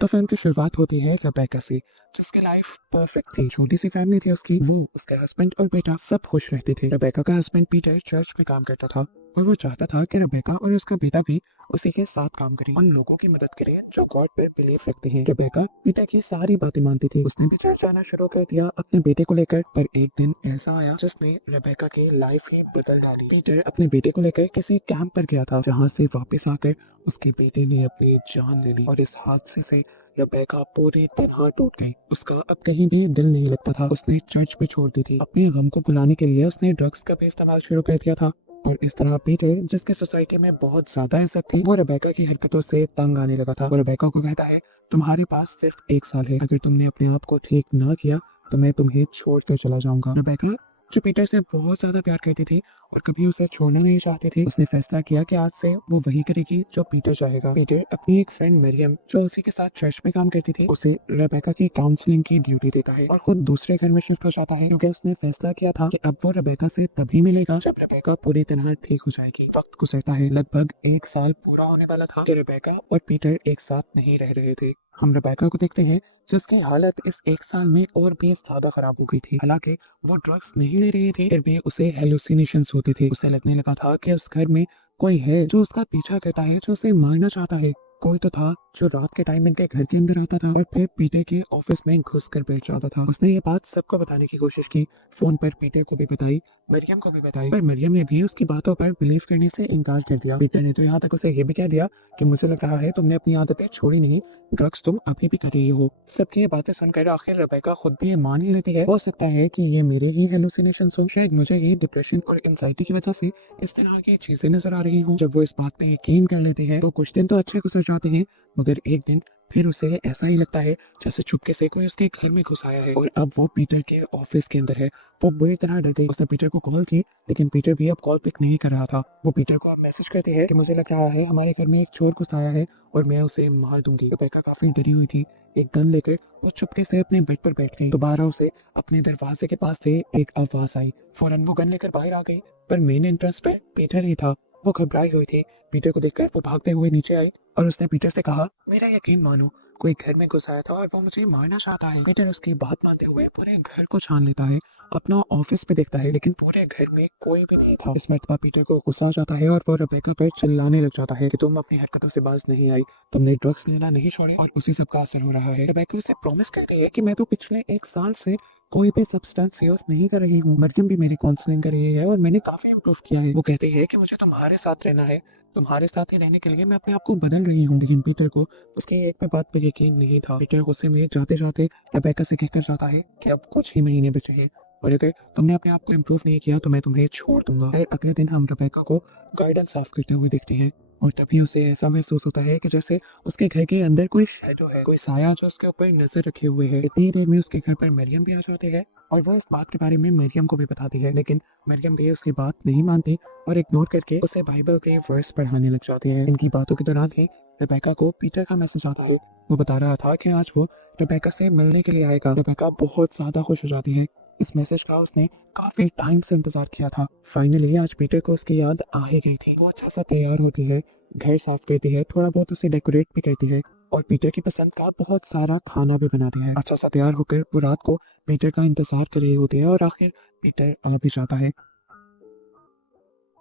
तो फिल्म की शुरुआत होती है रेबेका से, जिसकी लाइफ परफेक्ट थी। छोटी सी फैमिली थी उसकी, वो, उसके हस्बैंड और बेटा सब खुश रहते थे। रेबेका का हस्बैंड पीटर चर्च में काम करता था और वो चाहता था कि रेबेका और उसका बेटा भी उसी के साथ काम करे, उन लोगों की मदद करे जो गॉड पर बिलीव रखते हैं। रेबेका पीटर की सारी बातें मानती थी। उसने भी चर्च जाना शुरू कर दिया अपने बेटे को लेकर। पर एक दिन ऐसा आया जिसने रेबेका की लाइफ ही बदल डाली। पीटर अपने बेटे को लेकर किसी कैंप पर गया था, जहाँ से वापस आकर उसके बेटे ने अपनी जान ले ली और इस हादसे से रेबेका पूरी तरह टूट गई। उसका अब कहीं भी दिल नहीं लगता था। उसने चर्च भी छोड़ दी थी। अपने गम को भुलाने के लिए उसने ड्रग्स का भी इस्तेमाल शुरू कर दिया था। और इस तरह पीटर, जिसकी सोसाइटी में बहुत ज्यादा इज्जत थी, वो रेबेका की हरकतों से तंग आने लगा था। वो रेबेका को कहता है, तुम्हारे पास सिर्फ 1 साल है, अगर तुमने अपने आप को ठीक ना किया तो मैं तुम्हें छोड़ कर चला जाऊंगा। रेबेका, जो पीटर से बहुत ज्यादा प्यार करती थी और कभी उसे छोड़ना नहीं चाहती थी, उसने फैसला किया कि आज से वो वही करेगी जो पीटर चाहेगा। पीटर अपनी एक फ्रेंड मरियम, जो उसी के साथ चर्च में काम करती थी, उसे रेबेका की काउंसलिंग की ड्यूटी देता है और खुद दूसरे घर में शिफ्ट हो जाता है, क्योंकि उसने फैसला किया था कि अब वो रेबेका से तभी मिलेगा जब रेबेका पूरी तरह ठीक हो जाएगी। वक्त गुजरता है, लगभग 1 साल पूरा होने वाला था कि रेबेका और पीटर एक साथ नहीं रह रहे थे। हम रेबेका को देखते हैं, जिसकी हालत इस 1 साल में और भी ज्यादा खराब हो गई थी। हालांकि वो ड्रग्स नहीं ले रही थी, फिर भी उसे हेलुसिनेशंस होती थी। उसे लगने लगा था कि उस घर में कोई है जो उसका पीछा करता है, जो उसे मारना चाहता है। कोई तो था जो रात के टाइम इनके घर के अंदर आता था और फिर पीटर के ऑफिस में घुस कर बैठ जाता था। उसने ये बात सबको बताने की कोशिश की, फोन पर पीटर को भी बताई, मरियम को भी बताई, पर मरियम ने भी उसकी बातों पर बिलीव करने से इनकार कर दिया। पीटर ने तो यहाँ तक उसे ये भी कह दिया कि मुझे लग रहा है तुमने अपनी आदतें छोड़ी नहीं, ड्रग्स तुम अभी भी कर रही हो। सबकी ये बातें सुनकर आखिर रेबेका खुद भी ये मान ही लेती है, हो सकता है कि ये मेरे ही हेलुसिनेशन हो, शायद मुझे ये डिप्रेशन और एंजाइटी की वजह से इस तरह की चीजें नजर आ रही हूँ। जब वो इस बात पे यकीन कर लेते हैं तो कुछ दिन तो अच्छे गुजर जाते हैं, मगर एक दिन फिर उसे ऐसा ही लगता है जैसे चुपके से कोई उसके घर में घुस आया है और अब वो पीटर के ऑफिस के अंदर है। वो बुरी तरह डर गई। उसने पीटर को कॉल की, लेकिन पीटर भी अब कॉल पिक नहीं कर रहा था। वो पीटर को अब मैसेज करती है कि मुझे लग रहा है हमारे घर में एक चोर घुस आया है और मैं उसे मार दूंगी। रेबेका काफी डरी हुई थी। एक गन लेकर वो चुपके से अपने बेड पर बैठ गई। दोबारा उसे अपने दरवाजे के पास से एक आवाज आई। फौरन वो गन लेकर बाहर आ गई, पर मेन एंट्रेंस पे पीटर ही था। वो घबराई हुई थी। पीटर को देखकर वो भागते हुए नीचे आई और उसने पीटर से कहा, मेरा यकीन मानो, कोई घर में घुस आया था और वो मुझे मारना चाहता है। पीटर उसकी बात मानते हुए पूरे घर को छान लेता है, अपना ऑफिस पे देखता है, लेकिन पूरे घर में कोई भी नहीं था। इस मर्तबा पीटर को गुस्सा आ जाता है और वो रेबेका पर चिल्लाने लग जाता है कि तुम अपनी हरकतों से बाज नहीं आई, तुमने ड्रग्स लेना नहीं छोड़े और उसी सब का असर हो रहा है। रेबेका उसे प्रॉमिस करती है कि मैं तो पिछले 1 साल से कोई भी सब्सटेंस यूज नहीं कर रही हूँ। मरियम भी मेरी काउंसलिंग कर रही है और मैंने काफी इम्प्रूव किया है। वो कहती है कि मुझे तुम्हारे साथ रहना है, तुम्हारे साथ ही रहने के लिए मैं अपने आप को बदल रही हूँ। लेकिन पीटर को उसकी एक भी बात पर यकीन नहीं था। पीटर गुस्से में जाते जाते रेबेका से कहकर जाता है कि अब कुछ ही महीने बचे हैं और अगर तुमने अपने आप को इम्प्रूव नहीं किया तो मैं तुम्हें छोड़ दूंगा। फिर अगले दिन हम रेबेका को गार्डन साफ करते हुए देखते हैं और तभी उसे ऐसा महसूस होता है कि जैसे उसके घर के अंदर कोई शैडो है, कोई साया जो उसके ऊपर नजर रखे हुए है। इतनी देर में उसके घर पर मरियम भी आ जाती है और वो इस बात के बारे में मरियम को भी बताती है, लेकिन मरियम भी उसकी बात नहीं मानती और इग्नोर करके उसे बाइबल के वर्स पढ़ाने लग जाती है। इनकी बातों के दौरान ही रेबेका को पीटर का मैसेज आता है। वो बता रहा था कि आज वो रेबेका से मिलने के लिए आएगा। रेबेका बहुत ज्यादा खुश हो जाती है। इस मैसेज का उसने काफी टाइम से इंतजार किया था। फाइनली आज पीटर को उसकी याद आ ही गई थी। वो अच्छा सा तैयार होती है, घर साफ करती है, थोड़ा बहुत उसे डेकोरेट भी करती है और पीटर की पसंद का बहुत सारा खाना भी बनाती है। अच्छा सा तैयार होकर वो रात को पीटर का इंतजार कर रही होती है और आखिर पीटर आ भी जाता है।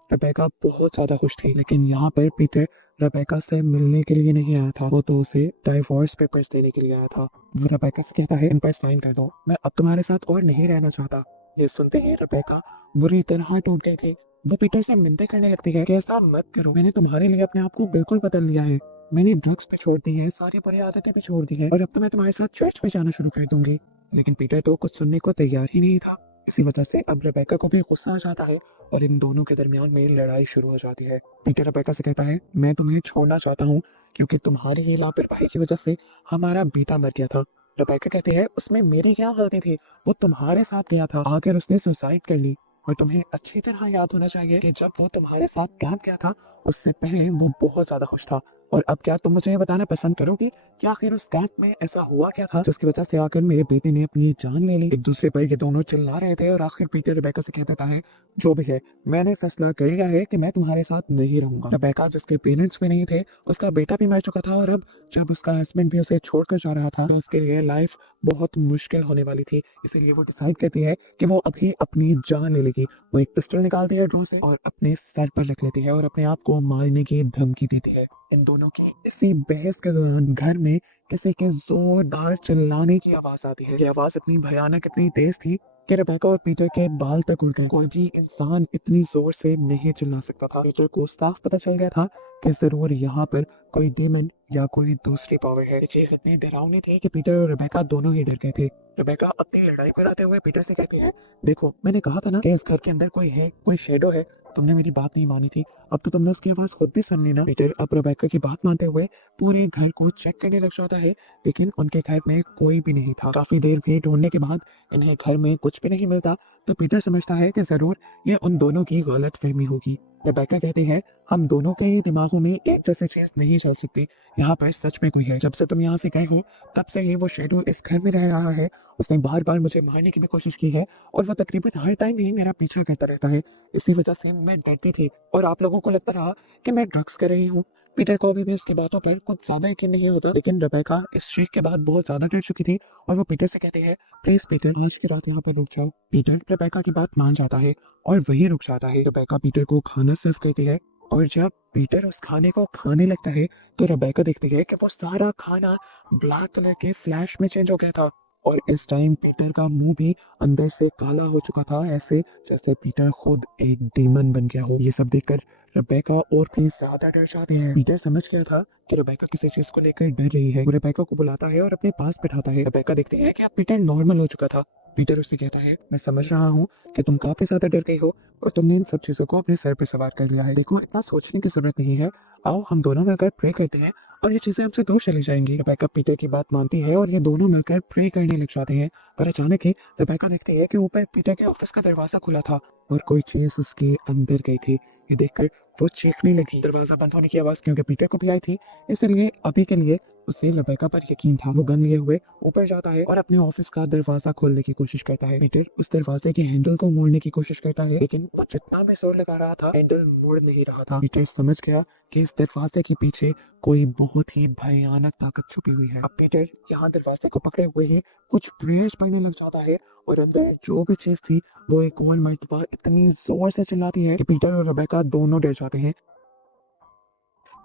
रेबेका बहुत ज्यादा खुश थी, लेकिन यहाँ पर पीटर रेबेका से मिलने के लिए नहीं आया था। वो तो उसे डाइवोर्स पेपर्स देने के लिए आया था। वो रेबेका से कहता है, इन पर साइन कर दो, मैं अब तुम्हारे साथ और नहीं रहना चाहता। ये सुनते ही रेबेका बुरी तरह टूट गई थी। वो पीटर से मिन्नतें करने लगती है कि ऐसा मत करो, मैंने तुम्हारे लिए अपने आप को बिल्कुल बदल लिया है। मैंने ड्रग्स पे छोड़ दी है, सारी बुरी आदतें भी छोड़ दी है और अब तो मैं तुम्हारे साथ चर्च में जाना शुरू कर दूंगी। लेकिन पीटर तो कुछ सुनने को तैयार ही नहीं था। इसी वजह से अब रेबेका को भी गुस्सा आ जाता है और इन दोनों के दरमियान में लड़ाई शुरू हो जाती है। पीटर रेबेका से कहता है, मैं तुम्हें छोड़ना चाहता हूँ क्योंकि तुम्हारी ही लापरवाही की वजह से हमारा बेटा मर गया था। रेबेका कहती है, उसमें मेरी क्या गलती थी, वो तुम्हारे साथ गया था, आकर उसने सुसाइड कर ली। और तुम्हें अच्छी तरह याद होना चाहिए कि जब वो तुम्हारे साथ कैंप गया था उससे पहले वो बहुत ज्यादा खुश था। और अब क्या तुम मुझे ये बताना पसंद करोगी कि आखिर उस कैंप में ऐसा हुआ क्या था जिसकी वजह से आकर मेरे बेटे ने अपनी जान ले ली। एक दूसरे पर ये दोनों चिल्ला रहे थे और आखिर पीटर रेबेका से कह देता है, जो भी है, मैंने फैसला कर लिया है कि मैं तुम्हारे साथ नहीं रहूंगा। रेबेका, जिसके पेरेंट्स भी नहीं थे, उसका बेटा भी मर चुका था और अब जब उसका हस्बैंड भी उसे छोड़कर जा रहा था तो उसके लिए लाइफ बहुत मुश्किल होने वाली थी। इसीलिए वो डिसाइड करती है कि वो अभी अपनी जान ले लेगी। वो एक पिस्टल निकालती है ड्रॉ से और अपने सर पर रख लेती है और अपने आप को मारने की धमकी देती है। इन दोनों की इसी बहस के दौरान घर में किसी के जोरदार चिल्लाने की आवाज आती है। ये आवाज इतनी भयानक, इतनी तेज थी कि रेबेका और पीटर के बाल तक उड़ गए। कोई भी इंसान इतनी जोर से नहीं चिल्ला सकता था। पीटर को साफ पता चल गया था कि जरूर यहाँ पर कोई डीमन या कोई दूसरी पावर है। ये चीख इतनी डरावनी थी कि पीटर और रेबेका दोनों ही डर गए थे। रेबेका अपनी लड़ाई पर आते हुए पीटर से कहती है, देखो मैंने कहा था ना कि इस घर के अंदर कोई है, कोई शेडो है। तुमने मेरी बात नहीं मानी थी, अब तो तुमने उसकी आवाज खुद भी सुन ली ना। पीटर अब रेबेका की बात मानते हुए पूरे घर को चेक करने लग जाता है, लेकिन उनके घर में कोई भी नहीं था। काफी देर भी ढूंढने के बाद इन्हें घर में कुछ भी नहीं मिलता तो पीटर समझता है कि जरूर ये उन दोनों की गलत फहमी होगी। रेबेका कहती है, हम दोनों के ही दिमागों में एक जैसी चीज नहीं चल सकती। यहाँ पर सच में कोई है। जब से तुम यहाँ से गए हो तब से ही वो शेडो इस घर में रह रहा है। उसने बार बार मुझे मारने की भी कोशिश की है और वो तकरीबन हर टाइम ही मेरा पीछा करता रहता है। इसी वजह से मैं डरती थी और आप लोगों को लगता रहा कि मैं ड्रग्स कर रही हूँ। पीटर को अभी भी उसकी बातों पर कुछ ज्यादा यकीन नहीं होता, लेकिन रेबेका इस चीख के बाद बहुत ज्यादा डर चुकी थी और वो पीटर से कहती है, प्लीज पीटर आज की रात यहाँ पर रुक जाओ। पीटर रेबेका की बात मान जाता है और वही रुक जाता है। रेबेका पीटर को खाना सर्व करती है और जब पीटर उस खाने को खाने लगता है तो रेबेका देखती है कि वो सारा खाना ब्लैक कलर के फ्लैश में चेंज हो गया था और इस टाइम पीटर का मुंह भी अंदर से काला हो चुका था, ऐसे जैसे पीटर खुद एक डीमन बन गया हो। ये सब देखकर रेबेका और भी ज्यादा डर जाती है। पीटर समझ गया था कि रेबेका किसी चीज को लेकर डर रही है। वो रेबेका को बुलाता है और अपने पास बिठाता है। रेबेका देखती है कि अब पीटर नॉर्मल हो चुका था। पीटर उससे कहता है, मैं समझ रहा हूँ कि तुम काफी ज्यादा डर गई हो और तुमने इन सब चीजों को अपने सर पे सवार कर लिया है। देखो इतना सोचने की जरूरत नहीं है, आओ हम दोनों मिलकर प्रे करते हैं और ये चीजें हमसे दूर चली जाएंगी। रेबेका पीटर की बात मानती है और ये दोनों मिलकर प्रे करने लग जाते हैं। पर अचानक ही रेबेका देखती है कि ऊपर पीटर के ऑफिस का दरवाजा खुला था और कोई चीज उसके अंदर गई थी। ये देखकर वो चीखने लगी। दरवाजा बंद होने की आवाज क्योंकि पीटर को भी आई थी, इसलिए अभी के लिए उसे रेबेका पर यकीन था। वो गन लिए हुए ऊपर जाता है और अपने ऑफिस का दरवाजा खोलने की कोशिश करता है। पीटर उस दरवाजे के हैंडल को मोड़ने की कोशिश करता है, लेकिन वो जितना भी जोर लगा रहा था हैंडल मुड़ नहीं रहा था। पीटर समझ गया कि इस दरवाजे के पीछे कोई बहुत ही भयानक ताकत छुपी हुई है। अब पीटर यहाँ दरवाजे को पकड़े हुए ही कुछ प्रेयर्स पढ़ने लग जाता है और अंदर जो भी चीज थी वो एक और मर्तबा इतनी जोर से चिल्लाती है कि पीटर और रेबेका दोनों डर जाते हैं।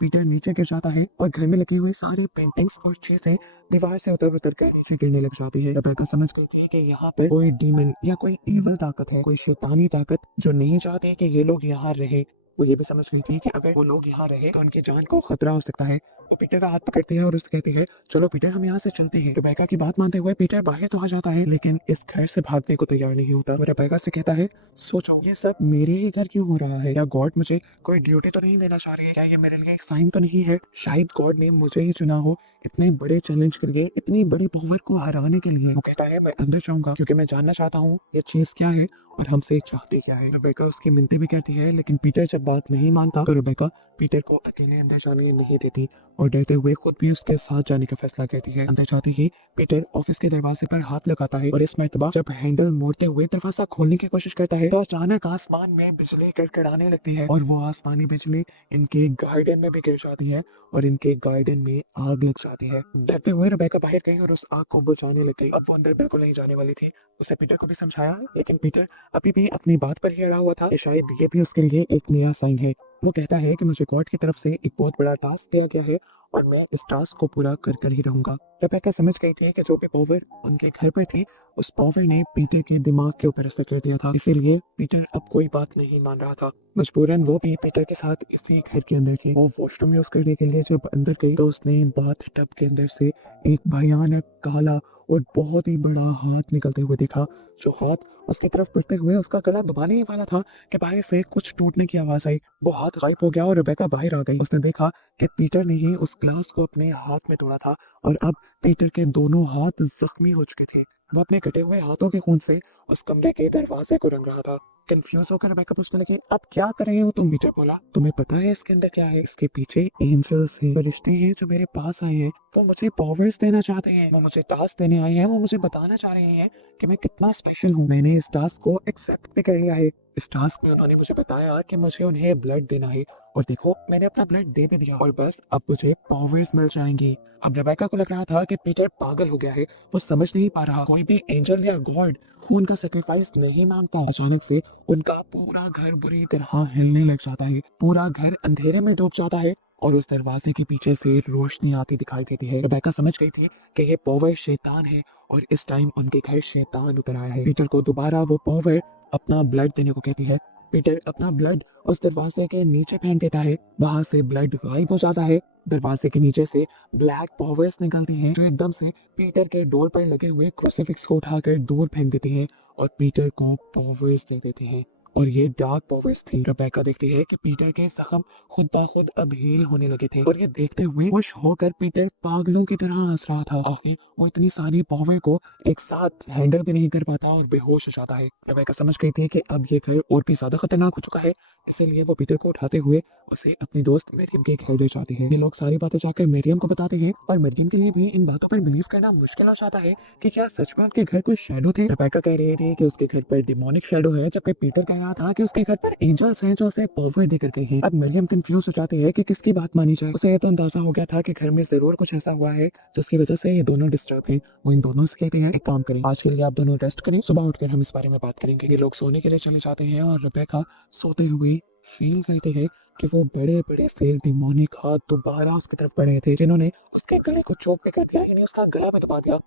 पीटर नीचे गिर जाता है और घर में लगी हुई सारी पेंटिंग्स और चीजें दीवार से उतर उतर कर नीचे गिरने लग जाती है। रेबेका समझ गई थी कि यहाँ पर कोई डीमन या कोई इवल ताकत है, कोई शैतानी ताकत जो नहीं चाहती कि ये लोग यहाँ रहे। वो ये भी समझ गई थी कि अगर वो लोग यहाँ रहे तो उनकी जान को खतरा हो सकता है। वो पीटर का हाथ पकड़ती है और उससे कहती है, चलो पीटर हम यहाँ से चलते हैं। रेबेका की बात मानते हुए पीटर बाहर तो आ जाता है, लेकिन इस घर से भागने को तैयार नहीं होता। वो रेबेका से कहता है, सोचो ये सब मेरे ही घर क्यों हो रहा है? या गॉड मुझे कोई ड्यूटी तो नहीं देना चाह रही है? क्या ये मेरे लिए एक साइन तो नहीं है? शायद गॉड ने मुझे ही चुना हो इतने बड़े चैलेंज के लिए, इतनी बड़ी पावर को हराने के लिए। वो कहता है, मैं अंदर जाऊंगा क्योंकि मैं जानना चाहता हूँ ये चीज क्या है और हमसे चाहते क्या है। रेबेका उसकी मिन्नतें भी करती है, लेकिन पीटर जब बात नहीं मानता तो रेबेका पीटर को अकेले अंदर जाने नहीं देती और डरते हुए खुद भी उसके साथ जाने का फैसला करती है। अंदर जाते ही पीटर ऑफिस के दरवाजे पर हाथ लगाता है और इस मर्तबा जब हैंडल मोड़ते हुए दरवाजा खोलने की कोशिश करता है तो अचानक आसमान में बिजली कड़कड़ाने लगती है और वो आसमानी बिजली इनके गार्डन में भी गिर जाती है और इनके गार्डन में आग लग जाती है। डरते हुए रेबेका बाहर गई और उस आग को बुझाने लग गई। अब वो अंदर बिल्कुल नहीं जाने वाली थी। उसे पीटर को भी समझाया, लेकिन पीटर अभी भी अपनी बात पर ही अड़ा हुआ था कि शायद ये भी उसके लिए एक नया साइन है। वो कहता है कि मुझे गॉड की तरफ से एक बहुत बड़ा टास्क दिया गया है और मैं इस टास्क को पूरा कर कर ही रहूंगा। रेबेका समझ गई थी कि जो भी पावर उनके घर पर थी उस पावर ने पीटर के दिमाग के ऊपर असर कर दिया था, इसीलिए पीटर अब कोई बात नहीं मान रहा था। मजबूरन वो भी पीटर के साथ इसी घर के अंदर थी। वो वॉशरूम यूज करने के लिए जब अंदर गई तो उसने बाथ टब के अंदर से एक भयानक काला और बहुत ही बड़ा हाथ निकलते हुए देखा। जो हाथ उसकी तरफ बढ़ते हुए उसका गला दबाने ही वाला था कि बाहर से कुछ टूटने की आवाज आई। वो हाथ गायब हो गया और रेबेका बाहर आ गई। उसने देखा कि पीटर ने ही उस ग्लास को अपने हाथ में तोड़ा था और अब पीटर के दोनों हाथ जख्मी हो चुके थे। वो अपने कटे हुए हाथों के खून से उस कमरे के दरवाजे को रंग रहा था। कंफ्यूज होकर रेबेका पूछने लगी, अब क्या कर रहे हो तुम? पीटर बोला, तुम्हें पता है इसके अंदर क्या है? इसके पीछे एंजल्स हैं, फरिश्ते हैं जो मेरे पास आए हैं। वो मुझे पावर्स देना चाहते हैं, वो मुझे टास्क देने आए हैं, वो मुझे बताना चाह रहे हैं कि मैं कितना स्पेशल हूँ। मैंने इस टास्क को एक्सेप्ट भी कर लिया है इस टास्क में उन्होंने मुझे बताया कि मुझे उन्हें ब्लड देना है और देखो मैंने अपना ब्लड दे भी दिया और बस अब मुझे पावर्स मिल जाएंगी। अब रेबेका को लग रहा था कि पीटर पागल हो गया है, वो समझ नहीं पा रहा, कोई भी एंजल या गॉड खून का सेक्रीफाइस नहीं मांगता। अचानक से उनका पूरा घर बुरी तरह हिलने लग जाता है, पूरा घर अंधेरे में डूब जाता है और उस दरवाजे के पीछे से रोशनी आती दिखाई देती है। रेबेका समझ गई थी कि ये पॉवर शैतान है और इस टाइम उनके घर शैतान उतर आया है। पीटर को दोबारा वो पॉवर अपना ब्लड देने को कहती है। पीटर अपना ब्लड उस दरवाजे के नीचे फेंक देता है, वहां से ब्लड गायब हो जाता है। दरवाजे के नीचे से ब्लैक पावर्स निकलती हैं जो एकदम से पीटर के डोर पर लगे हुए क्रूसीफिक्स को उठाकर दूर फेंक देते हैं और पीटर को पावर्स दे देते हैं। और ये डार्क पावर्स थी। रेबेका देखती है कि पीटर के जख्म खुद ब खुद अब हील होने लगे थे और ये देखते हुए खुश होकर पीटर पागलों की तरह हंस रहा था। आखिर वो इतनी सारी पावर को एक साथ हैंडल भी नहीं कर पाता और बेहोश हो जाता है। रेबेका समझ गई थी कि अब ये घर और भी ज्यादा खतरनाक हो चुका है, इसलिए वो पीटर को उठाते हुए उसे अपनी दोस्त मरियम के घर ले जाती है। ये लोग सारी बातें जाकर मरियम को बताते हैं और मरियम के लिए भी इन बातों पर बिलीव करना मुश्किल हो जाता है कि क्या सच में उनके घर कोई शैडो थे। रेबेका कह रही थी कि उसके घर पर डिमोनिक शैडो है, जबकि पीटर कह रहा था कि उसके घर पर एंजल्स हैं जो उसे पावर देकर गए हैं। अब मरियम कंफ्यूज हो जाती है कि किसकी बात मानी जाए। उसे ये तो अंदाजा हो गया था कि घर में जरूर कुछ ऐसा हुआ है जिसकी वजह से ये दोनों डिस्टर्ब हैं। वो इन दोनों से कहते हैं एक काम करें, आज के लिए आप दोनों रेस्ट करें, सुबह उठकर हम इस बारे में बात करेंगे। ये लोग सोने के लिए चले जाते हैं और रेबेका सोते हुए फील करते हैं कि वो बड़े बड़े से डिमोनिक हाथ दोबारा उसकी तरफ बढ़े थे जिन्होंने उसके गले को चोट पे कर दिया, इन्हें उसका गला भी दबा दिया।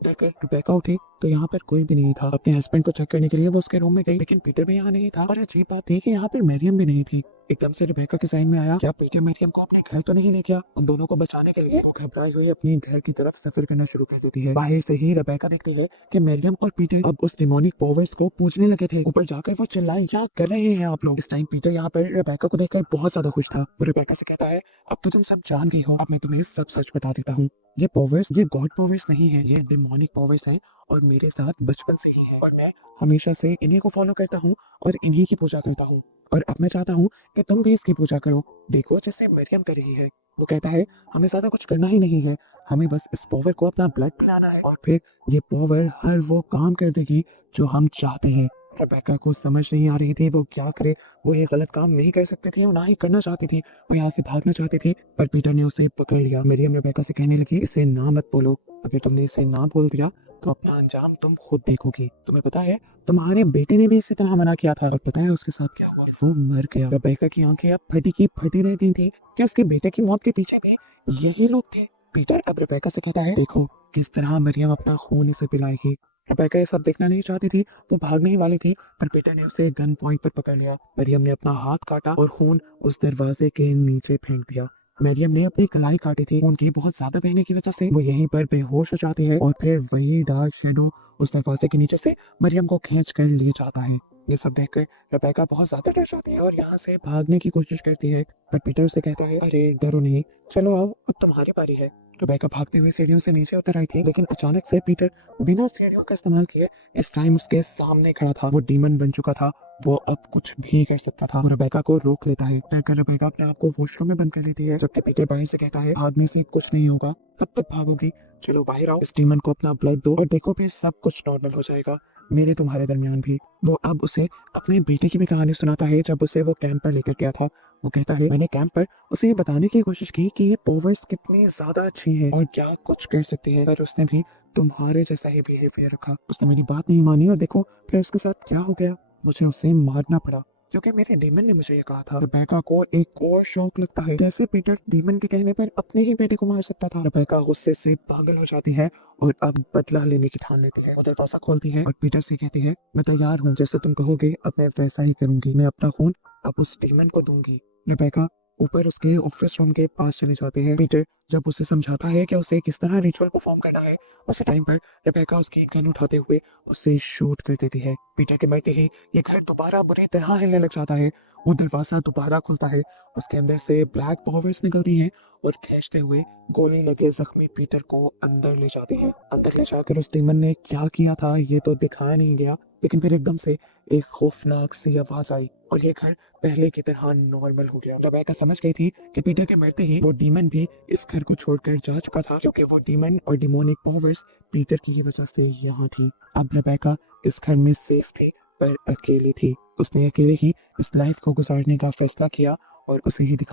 देखकर रेबेका उठी तो यहाँ पर कोई भी नहीं था। अपने हस्बैंड को चेक करने के लिए वो उसके रूम में गई, लेकिन पीटर भी यहाँ नहीं था और अजीब बात थी कि यहाँ पर मरियम भी नहीं थी। एकदम से रेबेका के साइन में आया, क्या पीटर मरियम को अपने घर तो नहीं ले गया? उन दोनों को बचाने के लिए वो घबराई हुई अपने घर की तरफ सफर करना शुरू कर देती है। बाहर से ही रेबेका देखती है कि मरियम और पीटर अब उस डिमोनिक पावर्स को पूजने लगे थे। ऊपर जाकर वो चिल्लाए, क्या कर रहे हैं आप लोग? इस टाइम पीटर यहाँ पर रेबेका को देखकर बहुत ज्यादा खुश था। वो रेबेका से कहता है, अब तो तुम सब जान गई हो, अब मैं तुम्हें सब सच बता देता हूँ। ये पावर्स ये गॉड पावर्स नहीं है, ये डिमोनिक पावर्स हैं और मेरे साथ बचपन से ही है और मैं हमेशा से इन्हीं को फॉलो करता हूँ और इन्हीं की पूजा करता हूँ और अब मैं चाहता हूँ कि तुम भी इसकी पूजा करो। देखो जैसे मरियम कर रही है। वो कहता है, हमें ज्यादा कुछ करना ही नहीं है, हमें बस इस पावर को अपना ब्लड पिलाना है और फिर ये पावर हर वो काम कर देगी जो हम चाहते हैं। रेबेका को समझ नहीं आ रही थी वो क्या करे। वो ये गलत काम नहीं कर सकती थी और ना ही करना चाहती थी। वो यहाँ से भागना चाहती थी पर पीटर ने उसे पकड़ लिया। मरियम रेबेका से कहने लगी, इसे ना मत बोलो, अगर तुमने इसे ना बोल दिया तो अपना अंजाम तुम खुद देखोगी। तुम्हें पता है तुम्हारे बेटे ने भी इसी तरह मना किया था और पता है उसके साथ क्या हुआ? वो मर गया। रेबेका की आंखें अब फटी की फटी रहती थी कि उसके बेटे की मौत के पीछे भी यही लोग थे। पीटर अब रेबेका से कहता है, देखो किस तरह मरियम अपना खून इसे पिलाएगी। रेबेका ये सब देखना नहीं चाहती थी, वो भागने ही वाली थी पर पीटर ने उसे गन पॉइंट पर पकड़ लिया। मरियम ने अपना हाथ काटा और खून उस दरवाजे के नीचे फेंक दिया। मरियम ने अपनी कलाई काटी थी, उनकी बहुत ज्यादा बहने की वजह से वो यहीं पर बेहोश हो जाती है और फिर वही डार्क शेडो उस दरवाजे के नीचे से मरियम को खींच कर ले जाता है। ये सब देखकर रेबेका बहुत ज्यादा डर जाती है और यहाँ से भागने की कोशिश करती है पर पीटर उसे कहता है, अरे डरो नहीं, चलो आओ अब तुम्हारी बारी है। रेबेका भागते हुए सीढ़ियों से नीचे उतर आई थी, लेकिन अचानक से पीटर बिना सीढ़ियों का इस्तेमाल किए इस टाइम उसके सामने खड़ा था। वो डीमन बन चुका था, वो अब कुछ भी कर सकता था। वो रेबेका को रोक लेता है। रेबेका अपने आप को वॉशरूम में बंद कर लेती है, जबकि पीटर बाहर से कहता है, भागने से कुछ नहीं होगा, कब तक भागोगी, चलो बाहर आओ, इस डीमन को अपना ब्लड दो और देखो फिर सब कुछ नॉर्मल हो जाएगा, मेरे तुम्हारे दरमियान भी। वो अब उसे अपने बेटे की भी कहानी सुनाता है जब उसे वो कैंप पर लेकर गया था। वो कहता है, मैंने कैंप पर उसे ये बताने की कोशिश की कि ये पावर्स कितनी ज्यादा अच्छी हैं और क्या कुछ कर सकती है, पर उसने भी तुम्हारे जैसा ही बिहेवियर रखा। उसने मेरी बात नहीं मानी और देखो फिर उसके साथ क्या हो गया, मुझे उसे मारना पड़ा क्योंकि मेरे डीमन ने मुझे ये कहा था। रेबेका को एक और शौक लगता है, जैसे पीटर डीमन के कहने पर अपने ही बेटे को मार सकता था। रेबेका गुस्से से पागल हो जाती है और अब बदला लेने की ठान लेती है। वो दरवाजा खोलती है और पीटर से कहती है, मैं तैयार हूँ, जैसे तुम कहोगे अब मैं वैसा ही करूंगी, मैं अपना खून अब उस डीमन को दूंगी। रेबेका ऊपर उसके ऑफिस रूम के पास चले जाते हैं। पीटर जब उसे समझाता है कि उसे किस तरह रिचुअल परफॉर्म करना है, उसी टाइम पर रेबेका उसकी गन उठाते हुए उसे शूट कर देती है। पीटर के मरते ही ये घर दोबारा बुरी तरह हिलने लग जाता है। वो दरवाजा दोबारा खुलता है, उसके अंदर से ब्लैक पावर्स निकलती हैं और खींचते हुए गोली लगे जख्मी पीटर को अंदर ले जाती है। अंदर ले जाकर उस डीमन ने क्या किया था ये तो दिखाया नहीं गया, लेकिन फिर एकदम से एक खौफनाक सी आवाज आई और ये घर पहले की तरह नॉर्मल हो गया। रेबेका समझ गई थी कि पीटर के मरते ही वो डीमन भी इस घर को छोड़कर जा चुका था, क्योंकि वो डीमन और डिमोनिक पावर्स पीटर की ही वजह से यहाँ थी। अब रेबेका इस घर में सेफ थी पर अकेली थी। उसने अकेले ही इस लाइफ को गुजारने का फैसला किया और उसे ही दिखा